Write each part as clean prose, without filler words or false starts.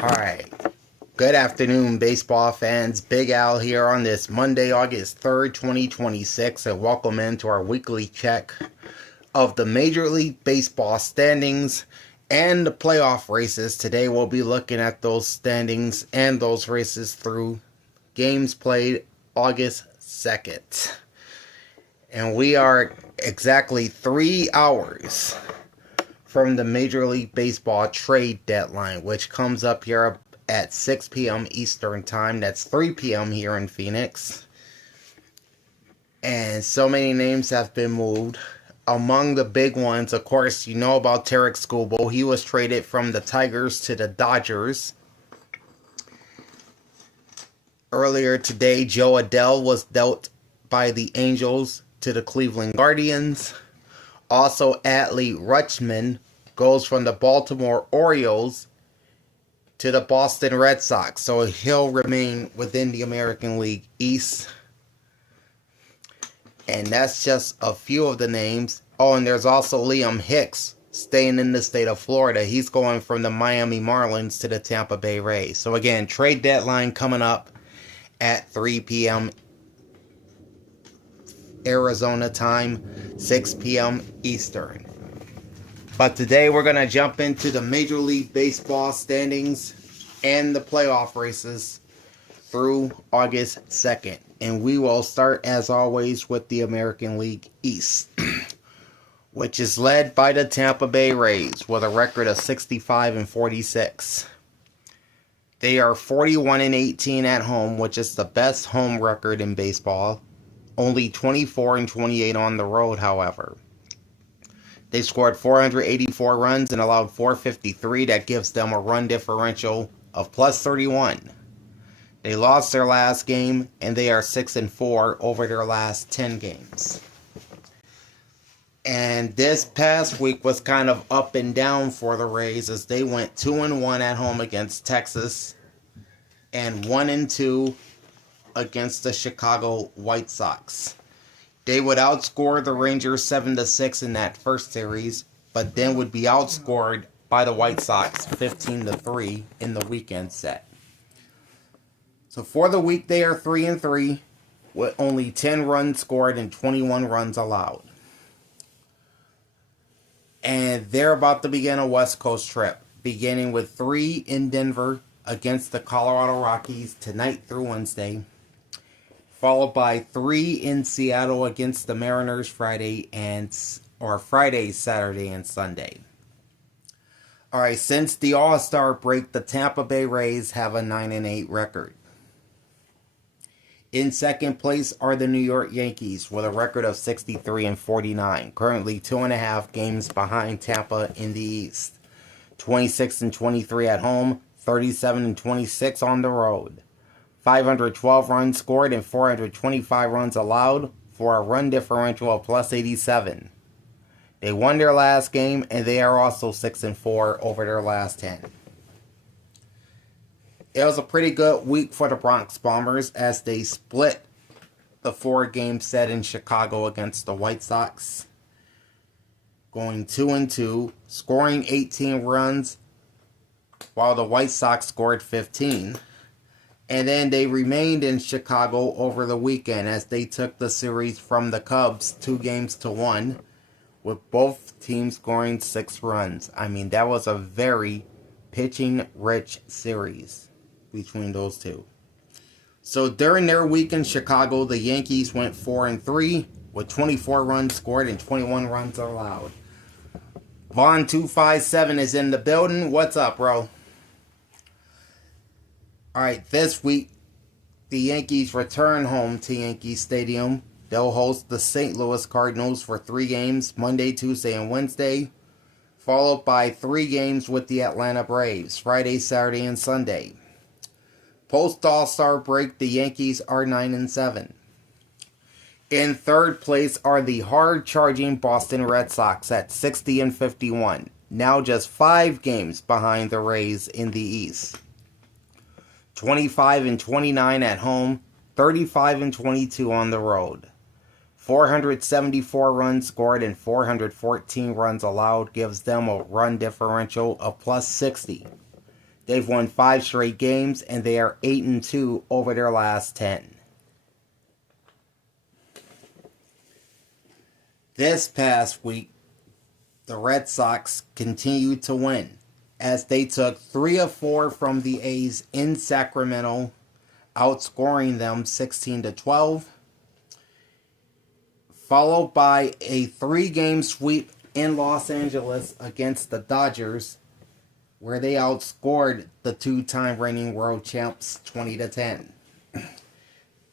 Alright, good afternoon, baseball fans. Big Al here on this Monday, August 3rd, 2026, and welcome into our weekly check of the Major League Baseball standings and the playoff races. Today we'll be looking at those standings and those races through games played August 2nd. And we are exactly 3 hours from the Major League Baseball trade deadline, which comes up here at 6 p.m. Eastern Time. That's 3 p.m. here in Phoenix. And so many names have been moved. Among the big ones, of course, you know about Tarek Skubal. He was traded from the Tigers to the Dodgers. Earlier today, Joe Adell was dealt by the Angels to the Cleveland Guardians. Also, Adley Rutschman goes from the Baltimore Orioles to the Boston Red Sox. So he'll remain within the American League East. And that's just a few of the names. Oh, and there's also Liam Hicks staying in the state of Florida. He's going from the Miami Marlins to the Tampa Bay Rays. So again, trade deadline coming up at 3 p.m. Arizona time, 6 p.m. Eastern. But today we're going to jump into the Major League Baseball standings and the playoff races through August 2nd. And we will start, as always, with the American League East, which is led by the Tampa Bay Rays with a record of 65-46. They are 41-18 at home, which is the best home record in baseball. Only 24-28 on the road, however. They scored 484 runs and allowed 453. That gives them a run differential of plus 31. They lost their last game, and they are 6-4 over their last 10 games. And this past week was kind of up and down for the Rays as they went 2-1 at home against Texas and 1-2 against the Chicago White Sox. They would outscore the Rangers 7-6 in that first series, but then would be outscored by the White Sox 15-3 in the weekend set. So for the week, they are 3-3 with only 10 runs scored and 21 runs allowed. And they're about to begin a West Coast trip, beginning with 3 in Denver against the Colorado Rockies tonight through Wednesday, followed by 3 in Seattle against the Mariners Friday, Saturday, and Sunday. All right, since the All-Star break, the Tampa Bay Rays have a 9-8 record. In second place are the New York Yankees with a record of 63-49, currently 2.5 games behind Tampa in the East. 26-23 at home, 37-26 on the road. 512 runs scored and 425 runs allowed for a run differential of plus 87. They won their last game, and they are also 6-4 over their last 10. It was a pretty good week for the Bronx Bombers as they split the 4-game set in Chicago against the White Sox, going 2-2, scoring 18 runs while the White Sox scored 15. And then they remained in Chicago over the weekend as they took the series from the Cubs 2-1, with both teams scoring 6 runs. I mean, that was a very pitching-rich series between those two. So during their week in Chicago, the Yankees went 4-3 with 24 runs scored and 21 runs allowed. Vaughn257 is in the building. What's up, bro? Alright, this week, the Yankees return home to Yankee Stadium. They'll host the St. Louis Cardinals for 3 games, Monday, Tuesday, and Wednesday, followed by 3 games with the Atlanta Braves, Friday, Saturday, and Sunday. Post All-Star break, the Yankees are 9-7. In third place are the hard-charging Boston Red Sox at 60-51, now just 5 games behind the Rays in the East. 25-29 at home, 35-22 on the road. 474 runs scored and 414 runs allowed gives them a run differential of plus 60. They've won 5 straight games, and they are 8-2 over their last 10. This past week, the Red Sox continued to win, as they took 3 of 4 from the A's in Sacramento, outscoring them 16-12, followed by a 3-game sweep in Los Angeles against the Dodgers, where they outscored the 2-time reigning world champs 20-10.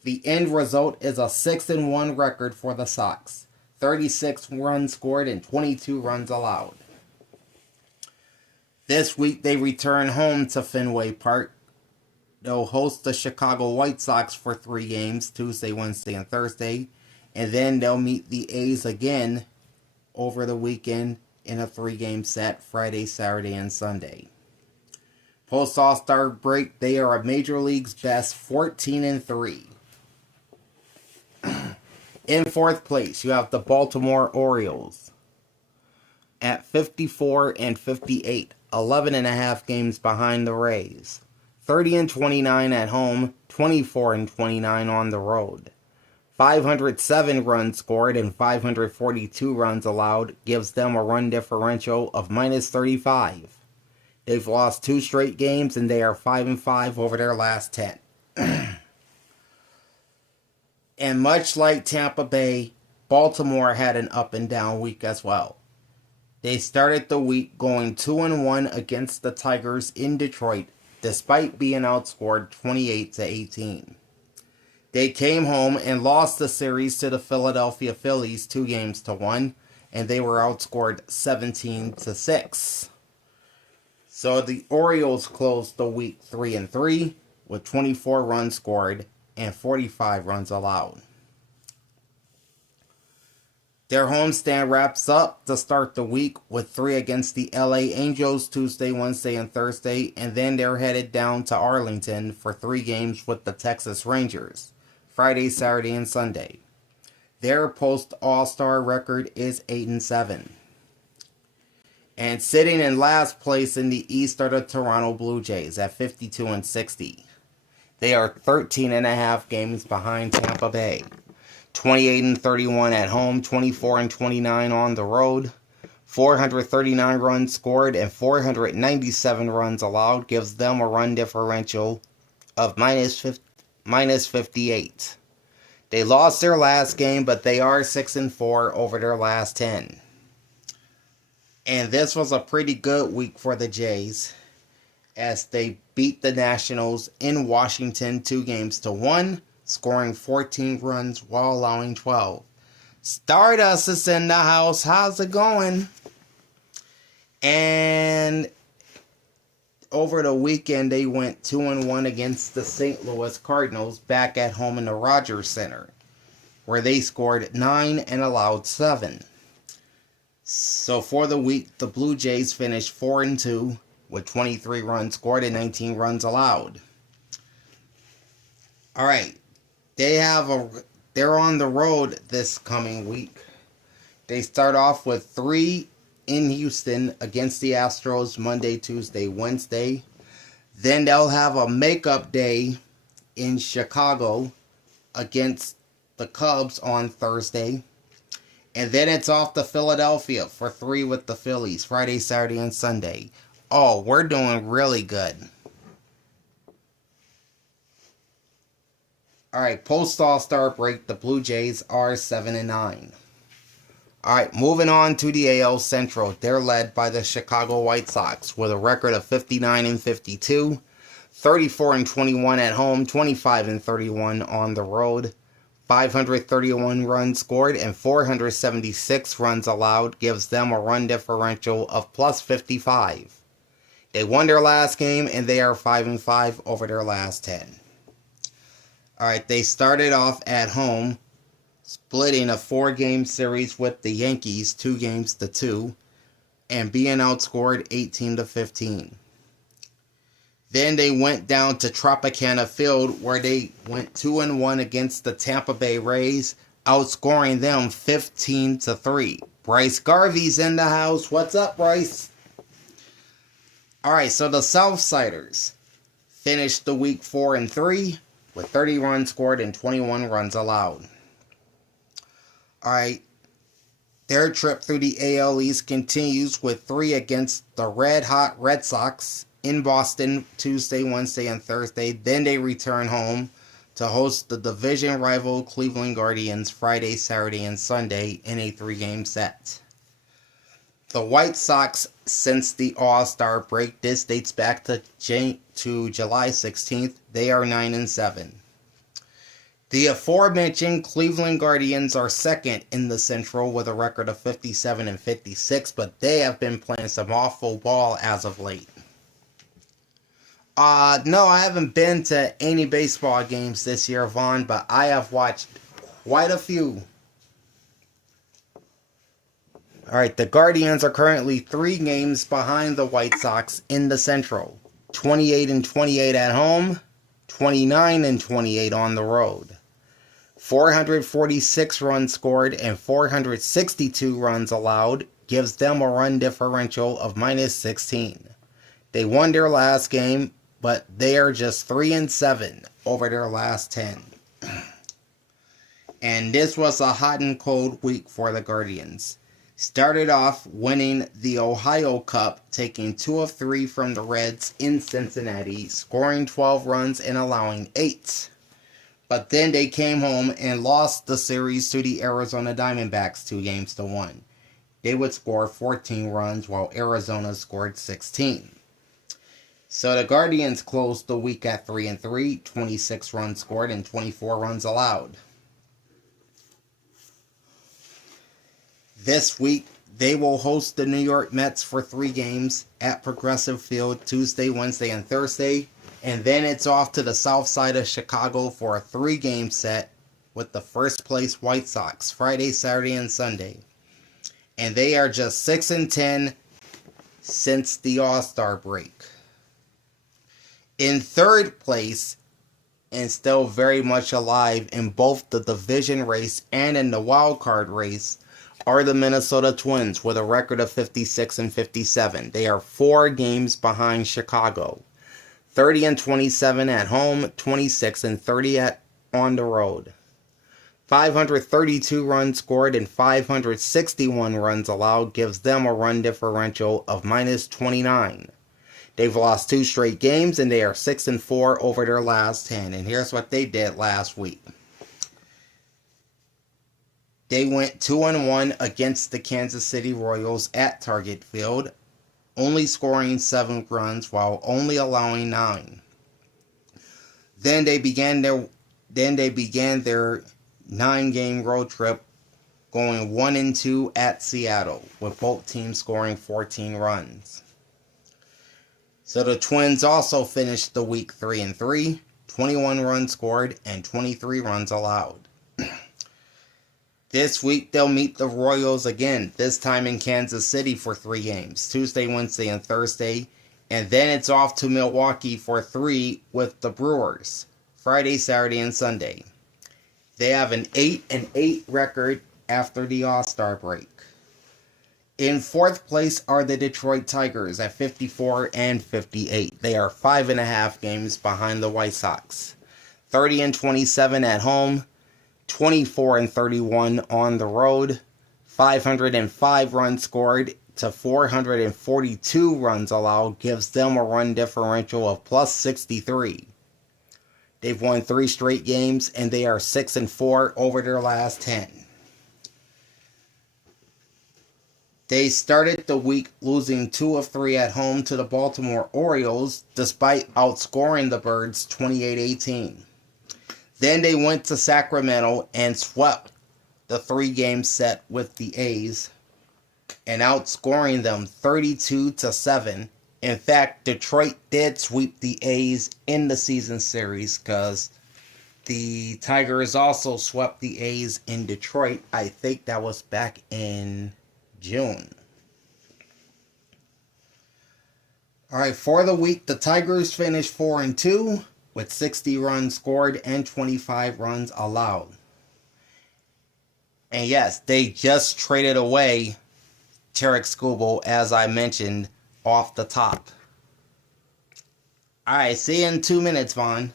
The end result is a 6-1 record for the Sox. 36 runs scored and 22 runs allowed. This week they return home to Fenway Park. They'll host the Chicago White Sox for 3 games, Tuesday, Wednesday, and Thursday. And then they'll meet the A's again over the weekend in a 3-game set, Friday, Saturday, and Sunday. Post All-Star break, they are a Major League's best 14-3. In 4th place, you have the Baltimore Orioles at 54-58, 11.5 games behind the Rays. 30-29 at home, 24-29 on the road. 507 runs scored and 542 runs allowed gives them a run differential of -35. They've lost 2 straight games, and they are 5-5 over their last 10. And much like Tampa Bay, Baltimore had an up and down week as well. They started the week going 2-1 against the Tigers in Detroit, despite being outscored 28-18. They came home and lost the series to the Philadelphia Phillies 2-1, and they were outscored 17-6. So the Orioles closed the week 3-3 with 24 runs scored and 45 runs allowed. Their homestand wraps up to start the week with 3 against the LA Angels Tuesday, Wednesday, and Thursday, and then they're headed down to Arlington for 3 games with the Texas Rangers, Friday, Saturday, and Sunday. Their post-All-Star record is 8-7. And sitting in last place in the East are the Toronto Blue Jays at 52-60. They are 13.5 games behind Tampa Bay. 28-31 at home, 24-29 on the road. 439 runs scored and 497 runs allowed gives them a run differential of -58. They lost their last game, but they are 6-4 over their last 10. And this was a pretty good week for the Jays, as they beat the Nationals in Washington 2-1, scoring 14 runs while allowing 12. Stardust is in the house. How's it going? And over the weekend, they went 2-1 against the St. Louis Cardinals back at home in the Rogers Center, where they scored 9 and allowed 7. So for the week, the Blue Jays finished 4-2 with 23 runs scored and 19 runs allowed. All right, they're on the road this coming week. They start off with 3 in Houston against the Astros Monday, Tuesday, Wednesday. Then they'll have a makeup day in Chicago against the Cubs on Thursday. And then it's off to Philadelphia for 3 with the Phillies, Friday, Saturday, and Sunday. Oh, we're doing really good. Alright, post-All-Star break, the Blue Jays are 7-9. Alright, moving on to the AL Central. They're led by the Chicago White Sox with a record of 59-52, 34-21 at home, 25-31 on the road. 531 runs scored and 476 runs allowed gives them a run differential of +55. They won their last game, and they are 5-5 over their last 10. Alright, they started off at home, splitting a 4-game series with the Yankees, 2-2, and being outscored 18-15. Then they went down to Tropicana Field, where they went 2-1 against the Tampa Bay Rays, outscoring them 15-3. Bryce Garvey's in the house. What's up, Bryce? Alright, so the Southsiders finished the week 4-3 with 30 runs scored and 21 runs allowed. Alright, their trip through the AL East continues with 3 against the Red Hot Red Sox in Boston Tuesday, Wednesday, and Thursday. Then they return home to host the division rival Cleveland Guardians Friday, Saturday, and Sunday in a 3-game set. The White Sox, since the All-Star break, this dates back to July 16th, they are 9-7. The aforementioned Cleveland Guardians are second in the Central with a record of 57-56, but they have been playing some awful ball as of late. No, I haven't been to any baseball games this year, Vaughn, but I have watched quite a few. Alright, the Guardians are currently 3 games behind the White Sox in the Central. 28-28 at home, 29-28 on the road. 446 runs scored and 462 runs allowed gives them a run differential of -16. They won their last game, but they are just 3-7 over their last 10. And this was a hot and cold week for the Guardians. Started off winning the Ohio Cup, taking 2 of 3 from the Reds in Cincinnati, scoring 12 runs and allowing 8. But then they came home and lost the series to the Arizona Diamondbacks 2-1. They would score 14 runs while Arizona scored 16. So the Guardians closed the week at 3-3, 26 runs scored and 24 runs allowed. This week, they will host the New York Mets for 3 games at Progressive Field Tuesday, Wednesday, and Thursday. And then it's off to the south side of Chicago for a 3-game set with the first place White Sox Friday, Saturday, and Sunday. And they are just 6-10 since the All-Star break. In third place, and still very much alive in both the division race and in the wild card race, are the Minnesota Twins with a record of 56-57. They are 4 games behind Chicago. 30-27 at home, 26-30 on the road. 532 runs scored and 561 runs allowed gives them a run differential of -29. They've lost 2 straight games and they are 6-4 over their last 10. And here's what they did last week. They went 2-1 against the Kansas City Royals at Target Field, only scoring 7 runs while only allowing 9. Then they began their 9-game road trip, going 1-2 at Seattle, with both teams scoring 14 runs. So the Twins also finished the week 3-3, 21 runs scored and 23 runs allowed. This week, they'll meet the Royals again, this time in Kansas City for 3 games, Tuesday, Wednesday, and Thursday. And then it's off to Milwaukee for 3 with the Brewers, Friday, Saturday, and Sunday. They have an 8-8 record after the All-Star break. In 4th place are the Detroit Tigers at 54-58. They are 5.5 games behind the White Sox. 30-27 at home. 24-31 on the road, 505 runs scored to 442 runs allowed gives them a run differential of +63. They've won 3 straight games and they are 6-4 over their last 10. They started the week losing 2 of 3 at home to the Baltimore Orioles despite outscoring the Birds 28-18. Then they went to Sacramento and swept the 3-game set with the A's and outscoring them 32-7. In fact, Detroit did sweep the A's in the season series because the Tigers also swept the A's in Detroit. I think that was back in June. Alright, for the week, the Tigers finished 4-2. With 60 runs scored and 25 runs allowed. And yes, they just traded away Tarek Skubal, as I mentioned, off the top. Alright, see you in 2 minutes, Vaughn.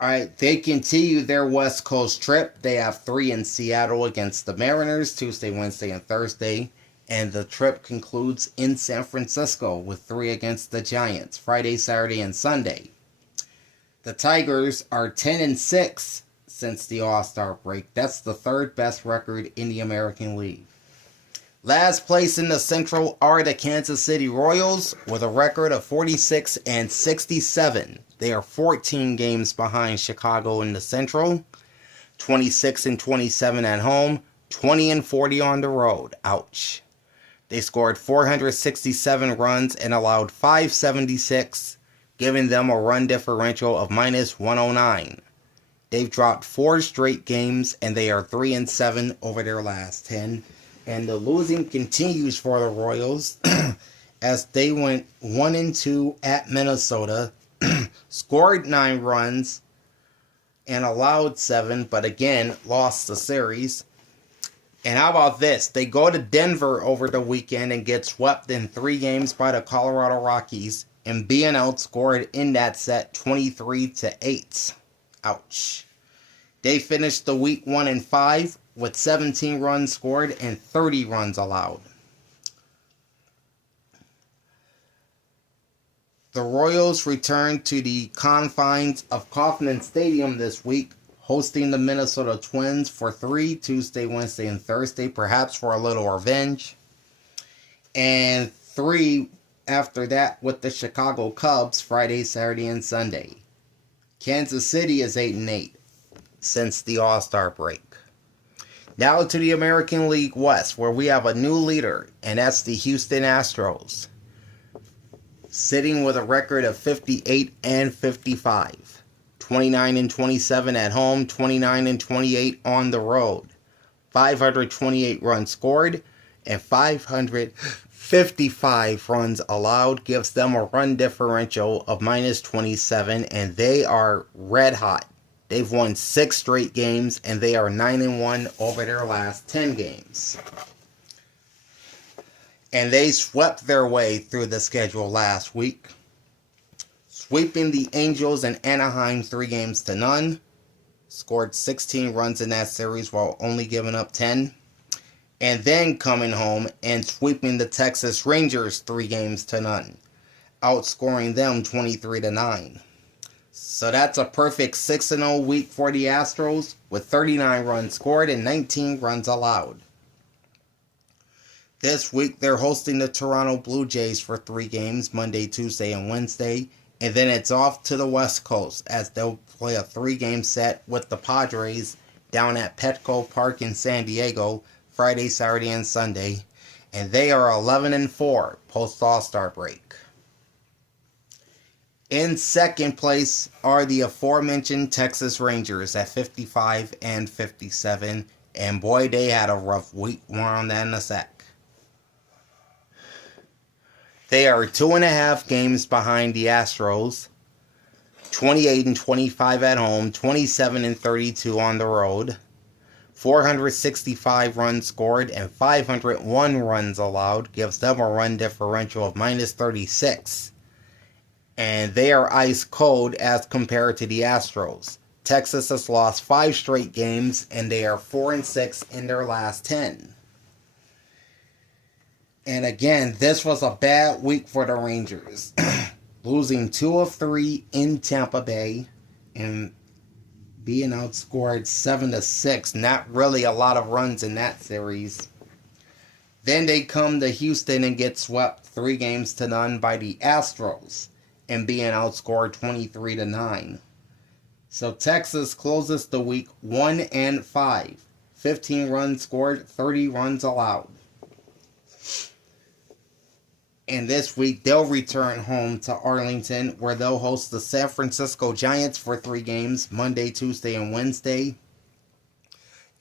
Alright, they continue their West Coast trip. They have 3 in Seattle against the Mariners, Tuesday, Wednesday, and Thursday. And the trip concludes in San Francisco with 3 against the Giants, Friday, Saturday, and Sunday. The Tigers are 10-6 since the All-Star break. That's the 3rd best record in the American League. Last place in the Central are the Kansas City Royals with a record of 46-67. They are 14 games behind Chicago in the Central, 26-27 at home, 20-40 on the road. Ouch. They scored 467 runs and allowed 576, giving them a run differential of -109. They've dropped 4 straight games and they are 3-7 over their last 10. And the losing continues for the Royals as they went 1-2 at Minnesota, scored 9 runs and allowed 7, but again lost the series. And how about this? They go to Denver over the weekend and get swept in 3 games by the Colorado Rockies and being outscored in that set 23-8. Ouch. They finished the week 1-5 with 17 runs scored and 30 runs allowed. The Royals return to the confines of Kauffman Stadium this week, hosting the Minnesota Twins for 3, Tuesday, Wednesday, and Thursday, perhaps for a little revenge. And 3 after that with the Chicago Cubs, Friday, Saturday, and Sunday. Kansas City is 8-8 since the All-Star break. Now to the American League West, where we have a new leader, and that's the Houston Astros, sitting with a record of 58-55, 29-27 at home, 29-28 on the road, 528 runs scored, and 555 runs allowed, gives them a run differential of -27, and they are red hot. They've won 6 straight games, and they are 9-1 over their last 10 games. And they swept their way through the schedule last week, sweeping the Angels and Anaheim 3-0, scored 16 runs in that series while only giving up 10, and then coming home and sweeping the Texas Rangers 3-0, outscoring them 23-9. So that's a perfect 6-0 week for the Astros with 39 runs scored and 19 runs allowed. This week they're hosting the Toronto Blue Jays for 3 games, Monday, Tuesday, and Wednesday. And then it's off to the West Coast as they'll play a 3-game set with the Padres down at Petco Park in San Diego, Friday, Saturday, and Sunday. And they are 11-4 post All-Star break. In second place are the aforementioned Texas Rangers at 55-57. And boy, they had a rough week. More on that in a sec. They are 2.5 games behind the Astros, 28-25 at home, 27-32 on the road, 465 runs scored, and 501 runs allowed, gives them a run differential of -36. And they are ice cold as compared to the Astros. Texas has lost 5 straight games, and they are 4-6 in their last 10. And again, this was a bad week for the Rangers. Losing 2 of 3 in Tampa Bay and being outscored 7-6. Not really a lot of runs in that series. Then they come to Houston and get swept 3-0 by the Astros and being outscored 23-9. So Texas closes the week 1-5. 15 runs scored, 30 runs allowed. And this week they'll return home to Arlington, where they'll host the San Francisco Giants for 3 games, Monday, Tuesday, and Wednesday.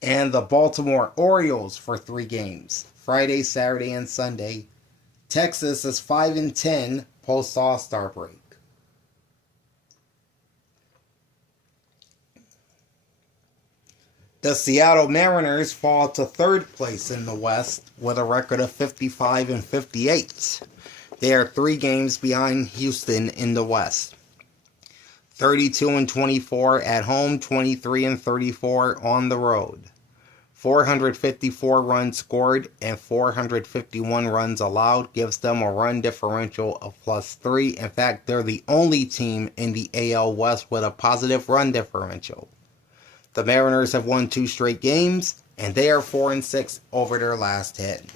And the Baltimore Orioles for 3 games, Friday, Saturday, and Sunday. Texas is 5-10 post All-Star break. The Seattle Mariners fall to 3rd place in the West with a record of 55-58. They are 3 games behind Houston in the West. 32-24 at home, 23-34 on the road. 454 runs scored and 451 runs allowed gives them a run differential of +3. In fact, they're the only team in the AL West with a positive run differential. The Mariners have won 2 straight games, and they are 4-6 over their last 10.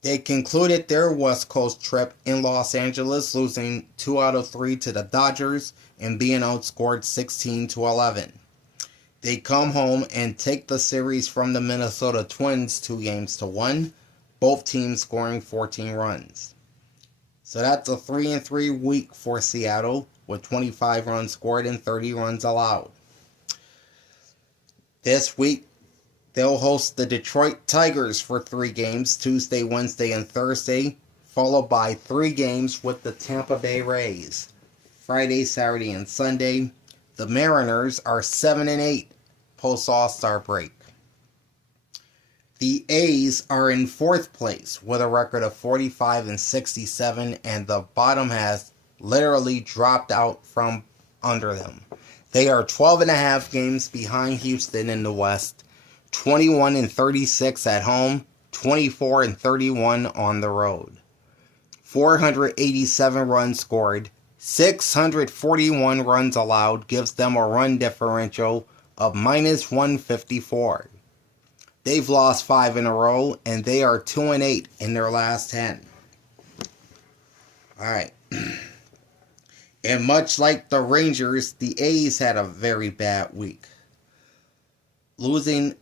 They concluded their West Coast trip in Los Angeles, losing 2 out of 3 to the Dodgers and being outscored 16-11. They come home and take the series from the Minnesota Twins 2-1, both teams scoring 14 runs. So that's a 3-3 week for Seattle, with 25 runs scored and 30 runs allowed. This week, they'll host the Detroit Tigers for 3 games, Tuesday, Wednesday, and Thursday, followed by 3 games with the Tampa Bay Rays, Friday, Saturday, and Sunday. The Mariners are 7-8 post All-Star break. The A's are in 4th place with a record of 45-67, and the bottom has literally dropped out from under them. They are 12.5 games behind Houston in the West, 21-36 at home, 24-31 on the road. 487 runs scored, 641 runs allowed gives them a run differential of -154. They've lost 5 in a row, and they are 2-8 in their last 10. Alright. And much like the Rangers, the A's had a very bad week, losing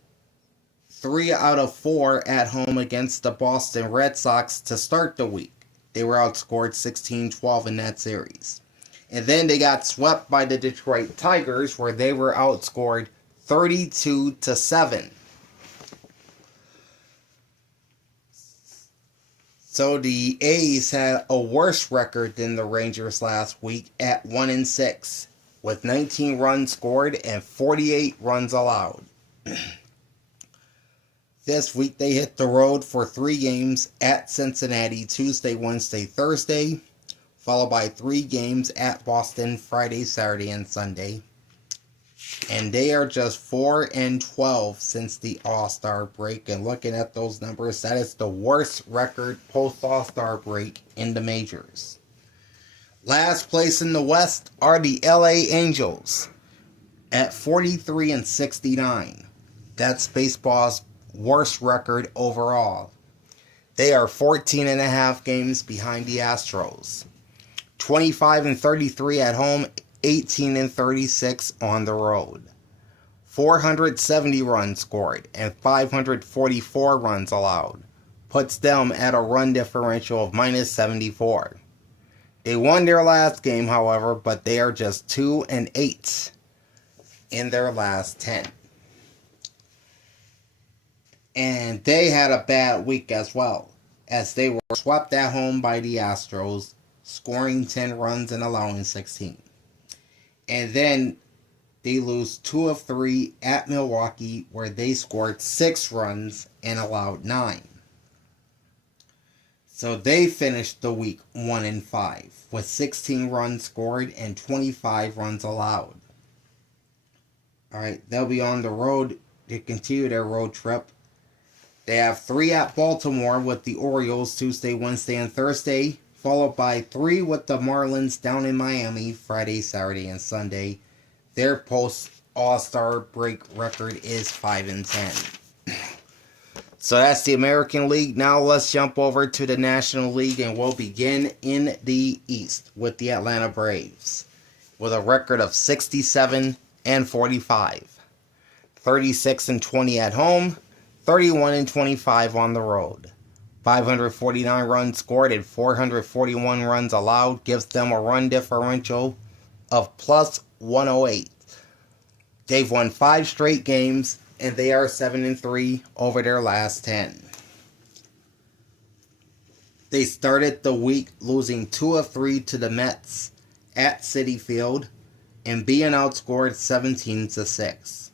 3 out of 4 at home against the Boston Red Sox to start the week. They were outscored 16-12 in that series. And then they got swept by the Detroit Tigers, where they were outscored 32-7. So the A's had a worse record than the Rangers last week at 1-6, with 19 runs scored and 48 runs allowed. This week they hit the road for 3 games at Cincinnati, Tuesday, Wednesday, Thursday, followed by 3 games at Boston, Friday, Saturday, and Sunday. And they are just 4-12 since the All-Star break. And looking at those numbers, that is the worst record post-All-Star break in the majors. Last place in the West are the LA Angels at 43-69. That's baseball's worst record overall. They are 14.5 games behind the Astros. 25-33 at home, 18-36 on the road. 470 runs scored and 544 runs allowed puts them at a run differential of -74. They won their last game, however, but they are just 2-8 in their last 10. And they had a bad week as well, as they were swept at home by the Astros, scoring 10 runs and allowing 16. And then they lose 2 of 3 at Milwaukee, where they scored 6 runs and allowed 9. So they finished the week 1-5, with 16 runs scored and 25 runs allowed. Alright, they'll be on the road to continue their road trip. They have 3 at Baltimore with the Orioles Tuesday, Wednesday, and Thursday, followed by 3 with the Marlins down in Miami Friday, Saturday, and Sunday. Their post-All-Star break record is 5-10. So that's the American League. Now let's jump over to the National League, and we'll begin in the East with the Atlanta Braves with a record of 67-45. 36-20 at home, 31-25 on the road. 549 runs scored and 441 runs allowed gives them a run differential of +108. They've won 5 straight games, and they are 7-3 over their last 10. They started the week losing 2 of 3 to the Mets at Citi Field and being outscored 17-6.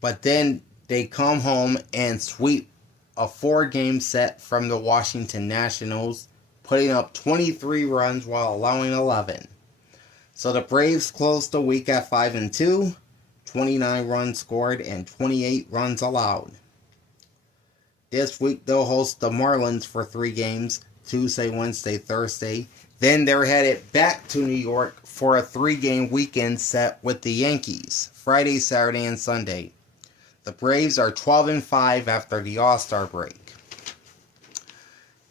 But then they come home and sweep a 4-game set from the Washington Nationals, putting up 23 runs while allowing 11. So the Braves closed the week at 5-2, 29 runs scored and 28 runs allowed. This week they'll host the Marlins for 3 games, Tuesday, Wednesday, Thursday. Then they're headed back to New York for a 3-game weekend set with the Yankees, Friday, Saturday, and Sunday. The Braves are 12-5 after the All-Star break.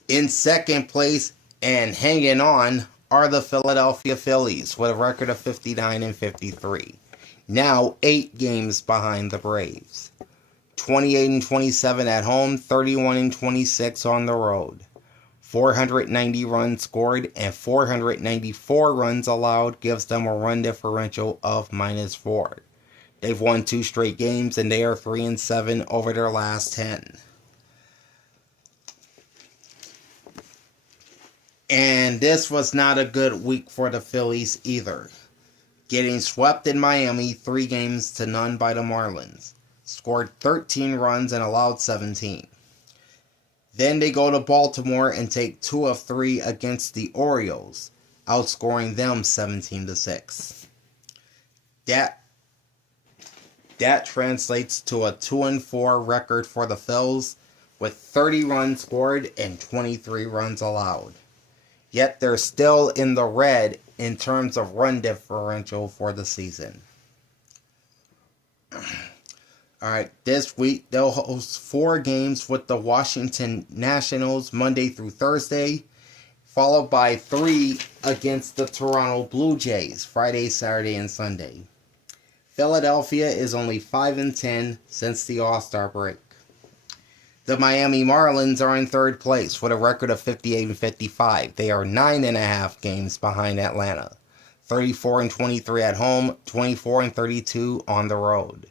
In second place and hanging on are the Philadelphia Phillies with a record of 59-53. Now 8 games behind the Braves. 28-27 at home, 31-26 on the road. 490 runs scored and 494 runs allowed gives them a run differential of -4. They've won 2 straight games and they are 3-7 over their last 10. And this was not a good week for the Phillies either. Getting swept in Miami 3-0 by the Marlins. Scored 13 runs and allowed 17. Then they go to Baltimore and take 2 of 3 against the Orioles, outscoring them 17-6. That translates to a 2-4 record for the Phils, with 30 runs scored and 23 runs allowed. Yet they're still in the red in terms of run differential for the season. Alright, this week they'll host 4 games with the Washington Nationals Monday through Thursday, followed by 3 against the Toronto Blue Jays Friday, Saturday, and Sunday. Philadelphia is only 5-10 since the All-Star break. The Miami Marlins are in third place with a record of 58-55. They are 9.5 games behind Atlanta. 34-23 at home, 24-32 on the road.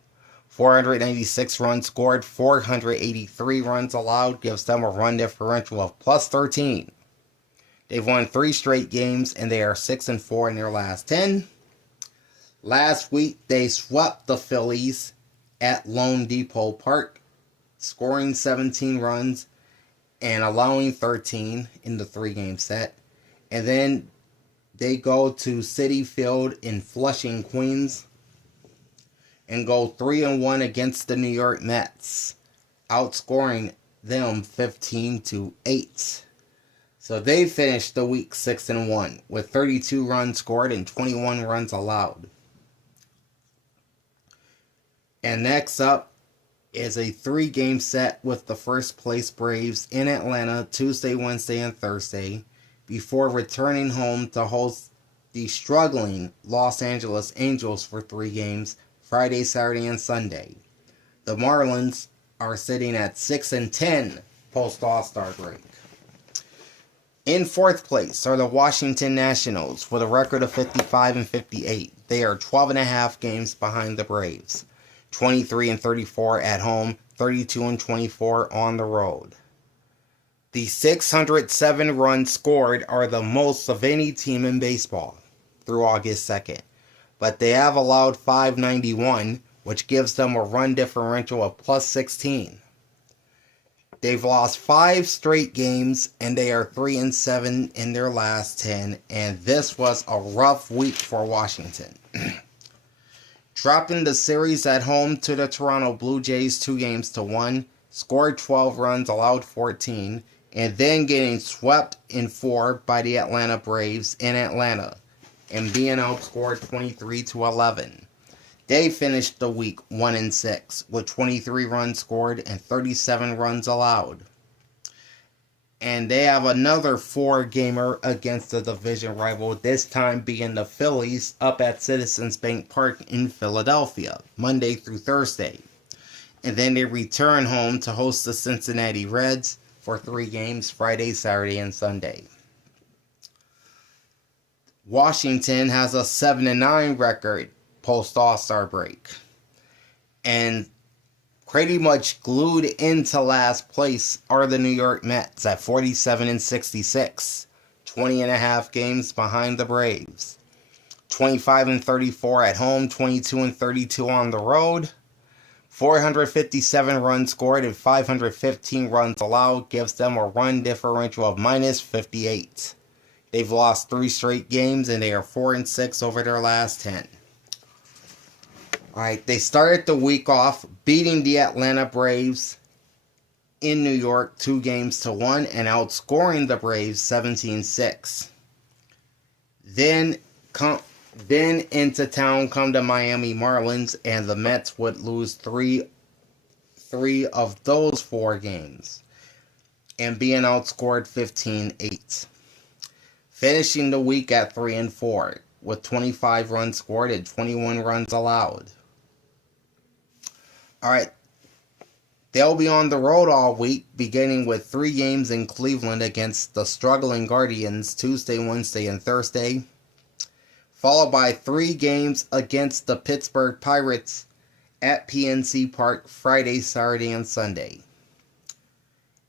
496 runs scored, 483 runs allowed gives them a run differential of +13. They've won 3 straight games and they are 6-4 in their last 10. Last week they swept the Phillies at Lone Depot Park, scoring 17 runs and allowing 13 in the 3-game set. And then they go to Citi Field in Flushing, Queens, and go 3-1 against the New York Mets, outscoring them 15-8. So they finished the week 6-1 with 32 runs scored and 21 runs allowed. And next up is a 3-game set with the first place Braves in Atlanta Tuesday, Wednesday, and Thursday, before returning home to host the struggling Los Angeles Angels for 3 games Friday, Saturday, and Sunday. The Marlins are sitting at 6-10 post All-Star break. In fourth place are the Washington Nationals with a record of 55-58. They are 12.5 games behind the Braves. 23-34 at home, 32-24 on the road. The 607 runs scored are the most of any team in baseball through August 2nd. But they have allowed 591, which gives them a run differential of +16. They've lost 5 straight games, and they are 3-7 in their last 10, and this was a rough week for Washington. Dropping the series at home to the Toronto Blue Jays 2-1, scored 12 runs, allowed 14, and then getting swept in 4 by the Atlanta Braves in Atlanta, and being outscored 23-11. They finished the week 1-6 with 23 runs scored and 37 runs allowed. And they have another 4-gamer against the division rival, this time being the Phillies up at Citizens Bank Park in Philadelphia, Monday through Thursday. And then they return home to host the Cincinnati Reds for 3 games Friday, Saturday, and Sunday. Washington has a 7-9 record post All-Star break, and pretty much glued into last place are the New York Mets at 47-66, 20.5 games behind the Braves. 25-34 at home, 22-32 on the road. 457 runs scored and 515 runs allowed gives them a run differential of minus 58. They've lost 3 straight games and they are 4-6 over their last 10. Alright, they started the week off beating the Atlanta Braves in New York 2-1 and outscoring the Braves 17-6. Then into town come the Miami Marlins, and the Mets would lose three of those 4 games and being outscored 15-8. Finishing the week at 3-4 with 25 runs scored and 21 runs allowed. Alright, they'll be on the road all week, beginning with 3 games in Cleveland against the struggling Guardians Tuesday, Wednesday, and Thursday, followed by 3 games against the Pittsburgh Pirates at PNC Park Friday, Saturday, and Sunday.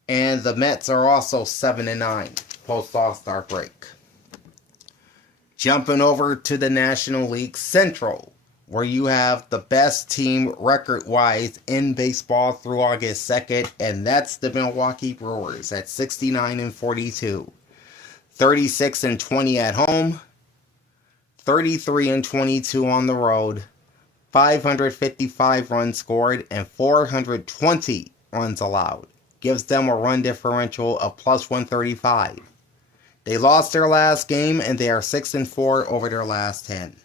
And the Mets are also 7-9 post All-Star break. Jumping over to the National League Central, where you have the best team record-wise in baseball through August 2nd, and that's the Milwaukee Brewers at 69-42. 36-20 at home, 33-22 on the road, 555 runs scored, and 420 runs allowed. Gives them a run differential of plus 135. They lost their last game, and they are 6-4 over their last 10.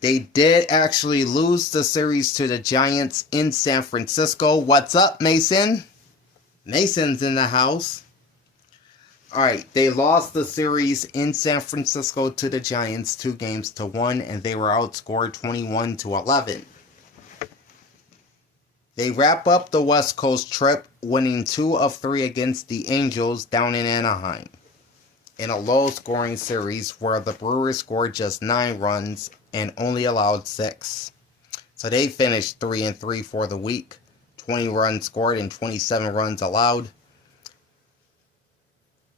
They did actually lose the series to the Giants in San Francisco. What's up, Mason? Mason's in the house. Alright, they lost the series in San Francisco to the Giants 2-1, and they were outscored 21-11. They wrap up the West Coast trip, winning 2 of 3 against the Angels down in Anaheim, in a low-scoring series where the Brewers scored just 9 runs and only allowed 6. So they finished 3-3 for the week, 20 runs scored and 27 runs allowed.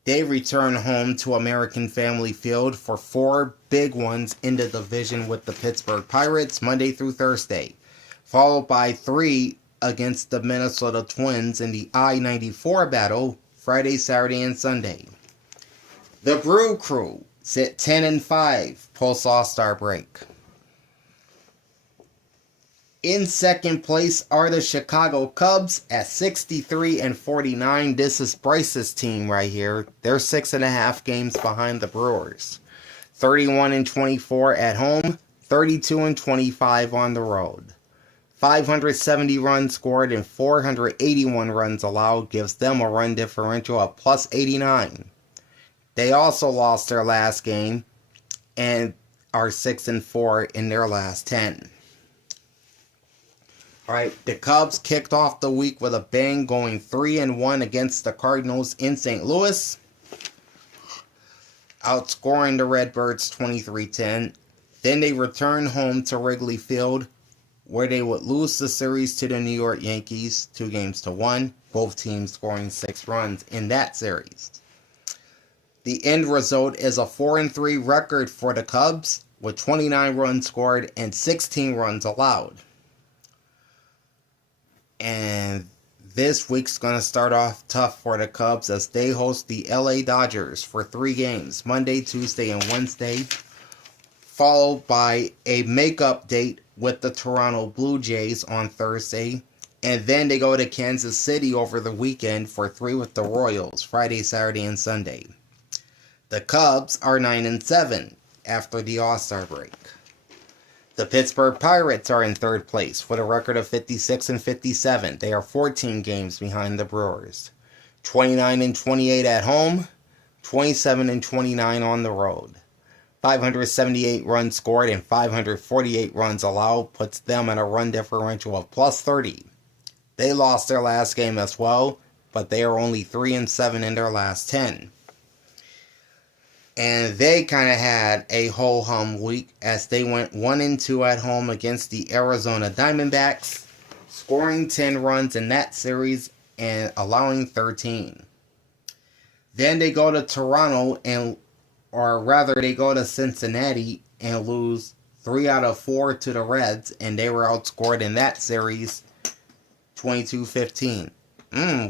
They return home to American Family Field for 4 big ones in the division with the Pittsburgh Pirates Monday through Thursday, followed by 3 against the Minnesota Twins in the I-94 battle Friday, Saturday, and Sunday. The Brew Crew sit 10-5 post All-Star break. In second place are the Chicago Cubs at 63-49. This is Bryce's team right here. They're 6.5 games behind the Brewers. 31-24 at home, 32-25 on the road. 570 runs scored and 481 runs allowed gives them a run differential of plus 89. They also lost their last game and are 6-4 in their last 10. Alright, the Cubs kicked off the week with a bang, going 3-1 against the Cardinals in St. Louis, outscoring the Redbirds 23-10. Then they returned home to Wrigley Field, where they would lose the series to the New York Yankees 2-1, both teams scoring 6 runs in that series. The end result is a 4-3 record for the Cubs, with 29 runs scored and 16 runs allowed. And this week's going to start off tough for the Cubs as they host the LA Dodgers for 3 games, Monday, Tuesday, and Wednesday, followed by a makeup date with the Toronto Blue Jays on Thursday, and then they go to Kansas City over the weekend for 3 with the Royals, Friday, Saturday, and Sunday. The Cubs are 9-7 after the All-Star break. The Pittsburgh Pirates are in third place with a record of 56-57. They are 14 games behind the Brewers. 29-28 at home, 27-29 on the road. 578 runs scored and 548 runs allowed puts them at a run differential of plus 30. They lost their last game as well, but they are only 3-7 in their last 10. And they kind of had a ho-hum week as they went 1-2 at home against the Arizona Diamondbacks, scoring 10 runs in that series and allowing 13. Then they go to Toronto they go to Cincinnati and lose 3 out of 4 to the Reds, and they were outscored in that series 22-15.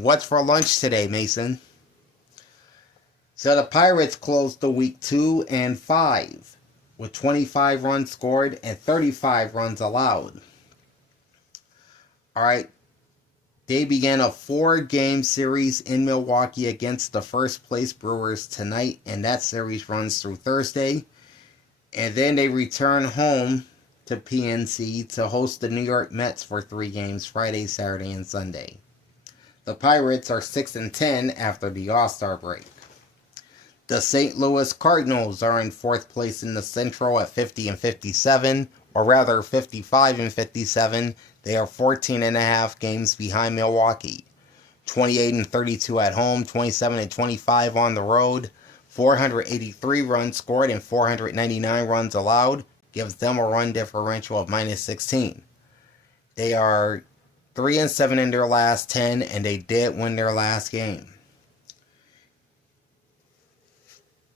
What's for lunch today, Mason? So the Pirates closed the week 2-5 with 25 runs scored and 35 runs allowed. Alright, they began a 4-game series in Milwaukee against the first place Brewers tonight, and that series runs through Thursday. And then they return home to PNC to host the New York Mets for 3 games Friday, Saturday, and Sunday. The Pirates are 6-10 after the All-Star break. The St. Louis Cardinals are in 4th place in the Central at 50-57, or rather 55-57. They are 14.5 games behind Milwaukee. 28-32 at home, 27-25 on the road. 483 runs scored and 499 runs allowed gives them a run differential of -16. They are 3-7 in their last 10, and they did win their last game.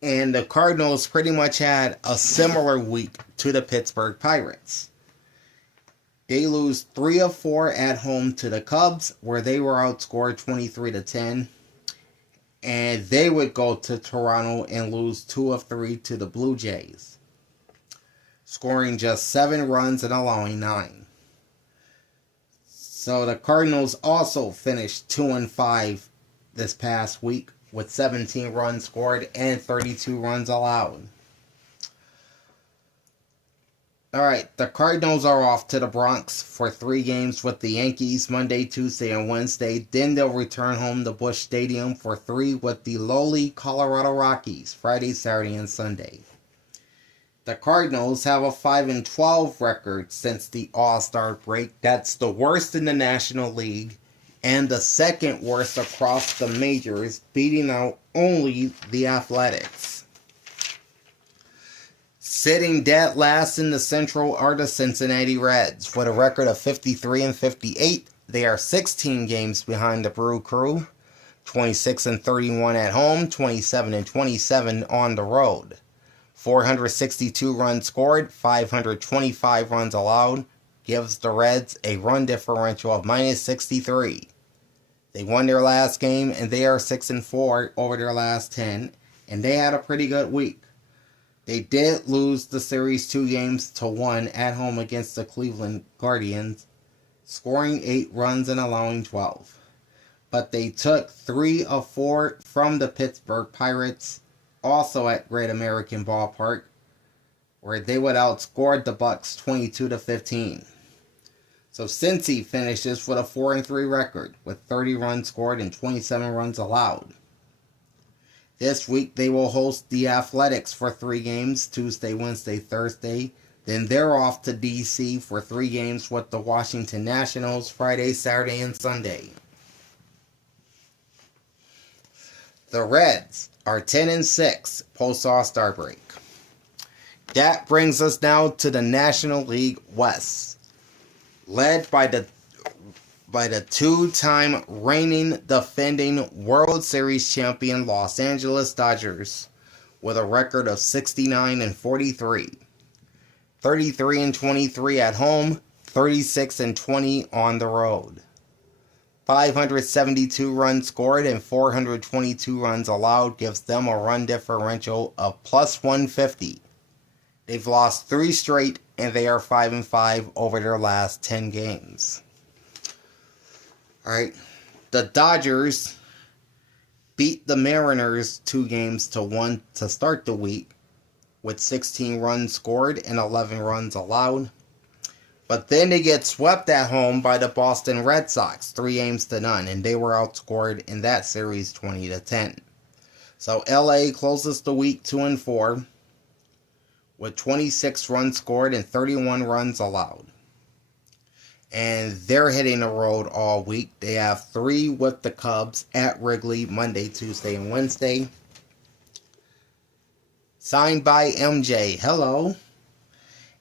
And the Cardinals pretty much had a similar week to the Pittsburgh Pirates. They lose 3 of 4 at home to the Cubs, where they were outscored 23-10. And they would go to Toronto and lose 2 of 3 to the Blue Jays, scoring just 7 runs and allowing 9. So the Cardinals also finished 2-5 this past week with 17 runs scored and 32 runs allowed. Alright, the Cardinals are off to the Bronx for 3 games with the Yankees Monday, Tuesday, and Wednesday. Then they'll return home to Busch Stadium for 3 with the lowly Colorado Rockies Friday, Saturday, and Sunday. The Cardinals have a 5-12 record since the All-Star break. That's the worst in the National League and the second worst across the majors, beating out only the Athletics. Sitting dead last in the Central are the Cincinnati Reds. With a record of 53-58, they are 16 games behind the Brew Crew. 26-31 at home, 27-27 on the road. 462 runs scored, 525 runs allowed, gives the Reds a run differential of -63. They won their last game, and they are 6-4 over their last 10, and they had a pretty good week. They did lose the series 2-1 at home against the Cleveland Guardians, scoring 8 runs and allowing 12. But they took 3 of 4 from the Pittsburgh Pirates, also at Great American Ballpark, where they would outscore the Bucks 22-15. So Cincy finishes with a 4-3 record with 30 runs scored and 27 runs allowed. This week they will host the Athletics for 3 games, Tuesday, Wednesday, Thursday. Then they're off to D.C. for 3 games with the Washington Nationals Friday, Saturday, and Sunday. The Reds are 10-6 post All-Star break. That brings us now to the National League West, led by the 2-time reigning defending World Series champion Los Angeles Dodgers with a record of 69-43. 33-23 at home, 36-20 on the road. 572 runs scored and 422 runs allowed gives them a run differential of +150. They've lost 3 straight, and they are 5-5 over their last 10 games. Alright, the Dodgers beat the Mariners 2-1 to start the week with 16 runs scored and 11 runs allowed. But then they get swept at home by the Boston Red Sox 3-0, and they were outscored in that series 20-10. So LA closes the week 2-4 with 26 runs scored and 31 runs allowed. And they're hitting the road all week. They have 3 with the Cubs at Wrigley Monday, Tuesday, and Wednesday. Signed by MJ. Hello.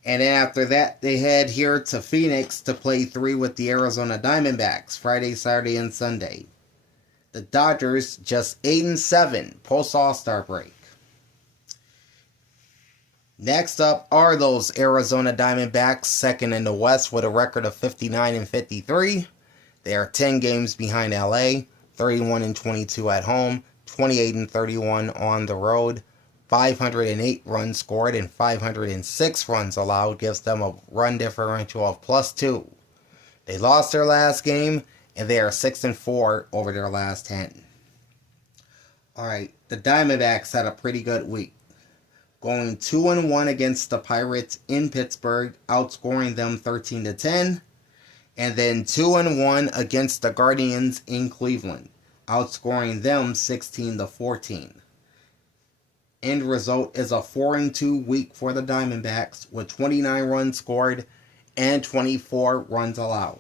And then after that, they head here to Phoenix to play 3 with the Arizona Diamondbacks Friday, Saturday, and Sunday. The Dodgers just 8-7 post All-Star break. Next up are those Arizona Diamondbacks, second in the West with a record of 59-53. They are 10 games behind LA, 31-22 at home, 28-31 on the road. 508 runs scored and 506 runs allowed gives them a run differential of +2. They lost their last game and they are 6-4 over their last 10. Alright, the Diamondbacks had a pretty good week, going 2-1 against the Pirates in Pittsburgh, outscoring them 13-10, and then 2-1 against the Guardians in Cleveland, outscoring them 16-14. End result is a 4-2 week for the Diamondbacks with 29 runs scored and 24 runs allowed.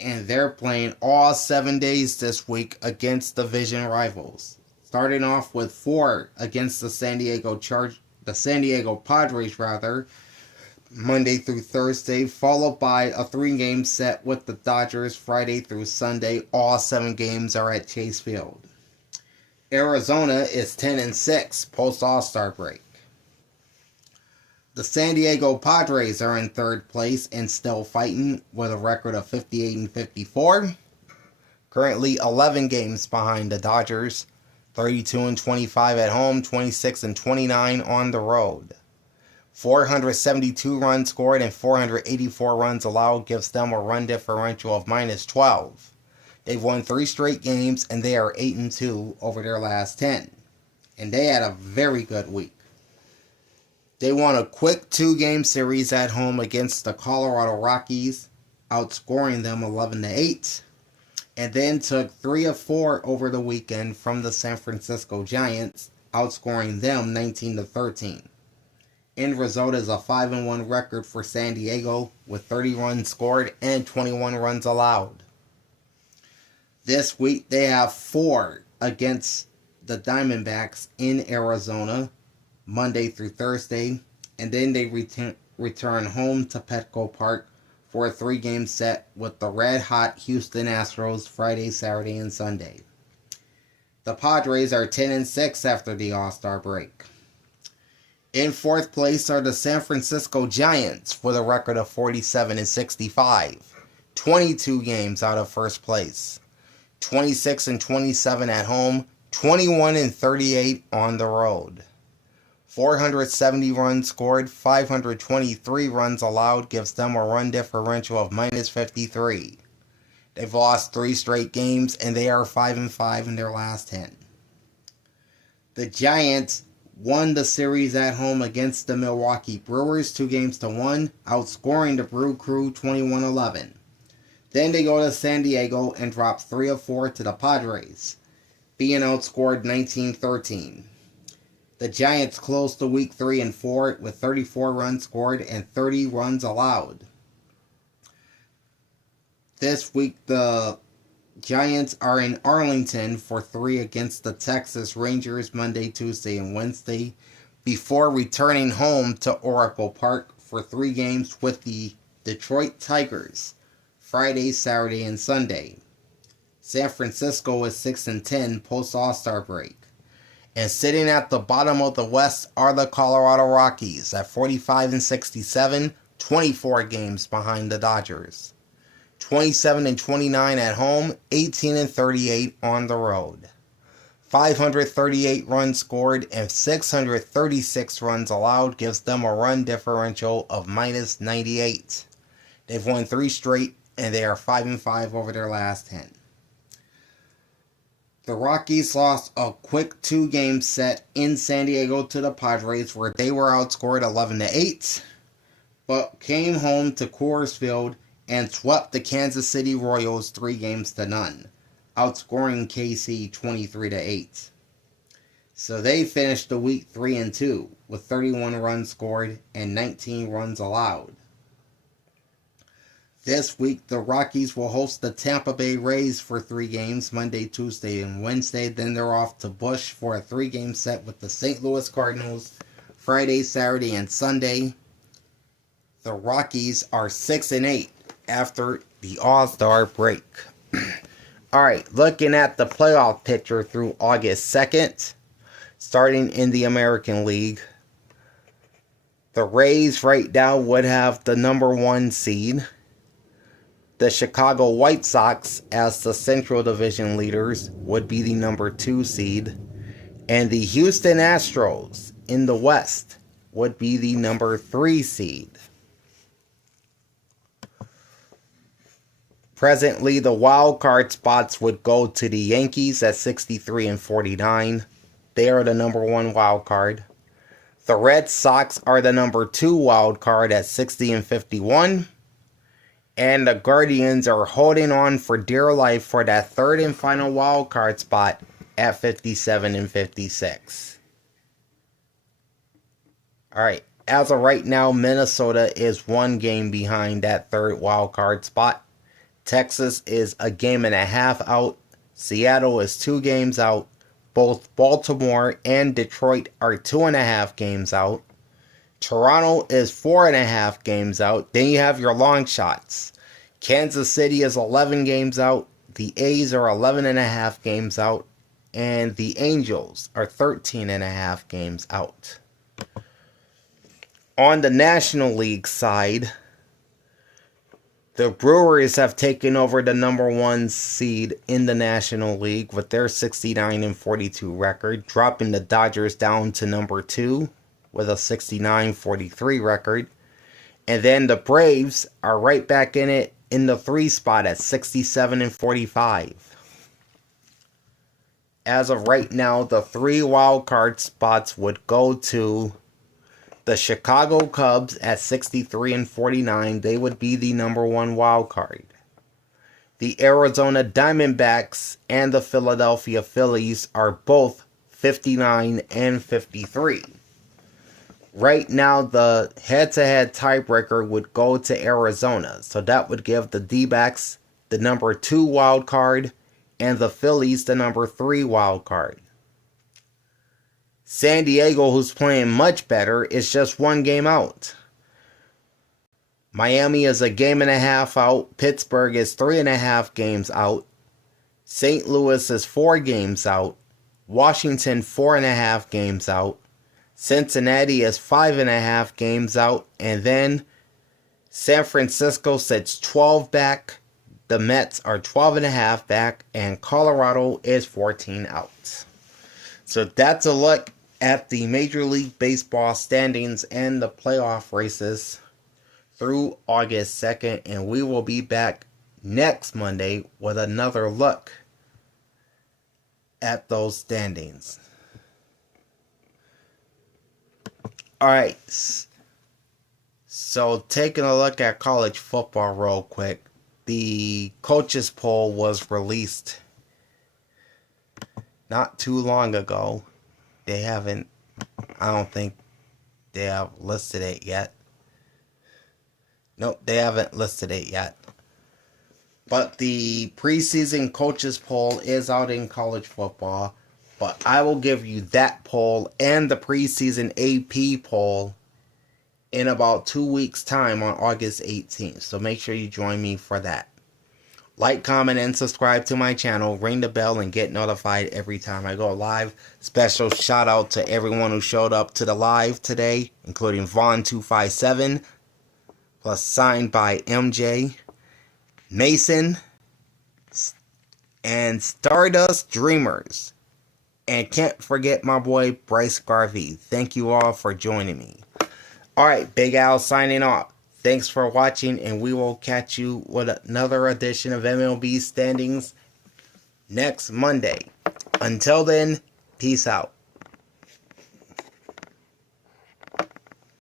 And they're playing all 7 days this week against division rivals. Starting off with 4 against the San Diego Padres, Monday through Thursday, followed by a 3-game set with the Dodgers Friday through Sunday. All 7 games are at Chase Field. Arizona is 10-6 post All-Star break. The San Diego Padres are in 3rd place and still fighting with a record of 58-54. Currently 11 games behind the Dodgers, 32-25 at home, 26-29 on the road. 472 runs scored and 484 runs allowed gives them a run differential of -12. They've won 3 straight games and they are 8-2 over their last 10. And they had a very good week. They won a quick 2-game series at home against the Colorado Rockies, outscoring them 11-8, and then took 3 of 4 over the weekend from the San Francisco Giants, outscoring them 19-13. End result is a 5-1 record for San Diego with 30 runs scored and 21 runs allowed. This week they have 4 against the Diamondbacks in Arizona, Monday through Thursday, and then they return home to Petco Park for a 3-game set with the red-hot Houston Astros Friday, Saturday, and Sunday. The Padres are 10-6 after the All-Star break. In 4th place are the San Francisco Giants with a record of 47-65, 22 games out of 1st place, 26-27 at home, 21-38 on the road. 470 runs scored, 523 runs allowed gives them a run differential of -53. They've lost 3 straight games and they are 5-5 in their last 10. The Giants won the series at home against the Milwaukee Brewers 2-1, outscoring the Brew Crew 21-11. Then they go to San Diego and drop 3 of 4 to the Padres, being outscored 19-13. The Giants closed the week 3-4 with 34 runs scored and 30 runs allowed. This week the Giants are in Arlington for 3 against the Texas Rangers Monday, Tuesday, and Wednesday, before returning home to Oracle Park for 3 games with the Detroit Tigers Friday, Saturday, and Sunday. San Francisco is 6-10 post All-Star break. And sitting at the bottom of the West are the Colorado Rockies at 45-67, 24 games behind the Dodgers. 27-29 at home, 18-38 on the road. 538 runs scored and 636 runs allowed gives them a run differential of -98. They've won 3 straight and they are 5-5 over their last 10. The Rockies lost a quick 2-game set in San Diego to the Padres where they were outscored 11-8, but came home to Coors Field and swept the Kansas City Royals 3-0, outscoring KC 23-8. So they finished the week 3-2 with 31 runs scored and 19 runs allowed. This week, the Rockies will host the Tampa Bay Rays for 3 games, Monday, Tuesday, and Wednesday. Then they're off to Busch for a 3-game set with the St. Louis Cardinals, Friday, Saturday, and Sunday. The Rockies are 6-8 after the All-Star break. Alright, looking at the playoff picture through August 2nd. starting in the American League. The Rays right now would have the number 1 seed. The Chicago White Sox, as the Central Division leaders, would be the number 2 seed. And the Houston Astros in the West would be the number 3 seed. Presently, the wild card spots would go to the Yankees at 63 and 49. They are the number 1 wild card. The Red Sox are the number 2 wild card at 60 and 51. And the Guardians are holding on for dear life for that 3rd and final wild card spot at 57 and 56. Alright, as of right now, Minnesota is 1 game behind that 3rd wild card spot. Texas is a game and a half out. Seattle is 2 games out. Both Baltimore and Detroit are 2.5 games out. Toronto is 4.5 games out. Then you have your long shots. Kansas City is 11 games out. The A's are 11.5 games out. And the Angels are 13.5 games out. On the National League side, the Brewers have taken over the number 1 seed in the National League with their 69 and 42 record, dropping the Dodgers down to number 2 with a 69-43 record. And then the Braves are right back in it in the 3 spot at 67 and 45. As of right now, the 3 wild card spots would go to the Chicago Cubs at 63 and 49. They would be the number 1 wild card. The Arizona Diamondbacks and the Philadelphia Phillies are both 59 and 53. Right now, the head-to-head tiebreaker would go to Arizona. So that would give the D-backs the number 2 wild card and the Phillies the number 3 wild card. San Diego, who's playing much better, is just 1 game out. Miami is a game and a half out. Pittsburgh is 3.5 games out. St. Louis is 4 games out. Washington 4.5 games out. Cincinnati is 5.5 games out. And then San Francisco sits 12 back. The Mets are 12.5 back. And Colorado is 14 out. So that's a look at the Major League Baseball standings and the playoff races through August 2nd. And we will be back next Monday with another look at those standings. Alright, so taking a look at college football real quick. The coaches poll was released not too long ago. I don't think they have listed it yet. Nope, they haven't listed it yet. But the preseason coaches poll is out in college football. But I will give you that poll and the preseason AP poll in about 2 weeks' time on August 18th. So make sure you join me for that. Like, comment, and subscribe to my channel. Ring the bell and get notified every time I go live. Special shout out to everyone who showed up to the live today, including Vaughn257, plus signed by MJ, Mason, and Stardust Dreamers. And can't forget my boy Bryce Garvey. Thank you all for joining me. Alright, Big Al signing off. Thanks for watching, and we will catch you with another edition of MLB Standings next Monday. Until then, peace out.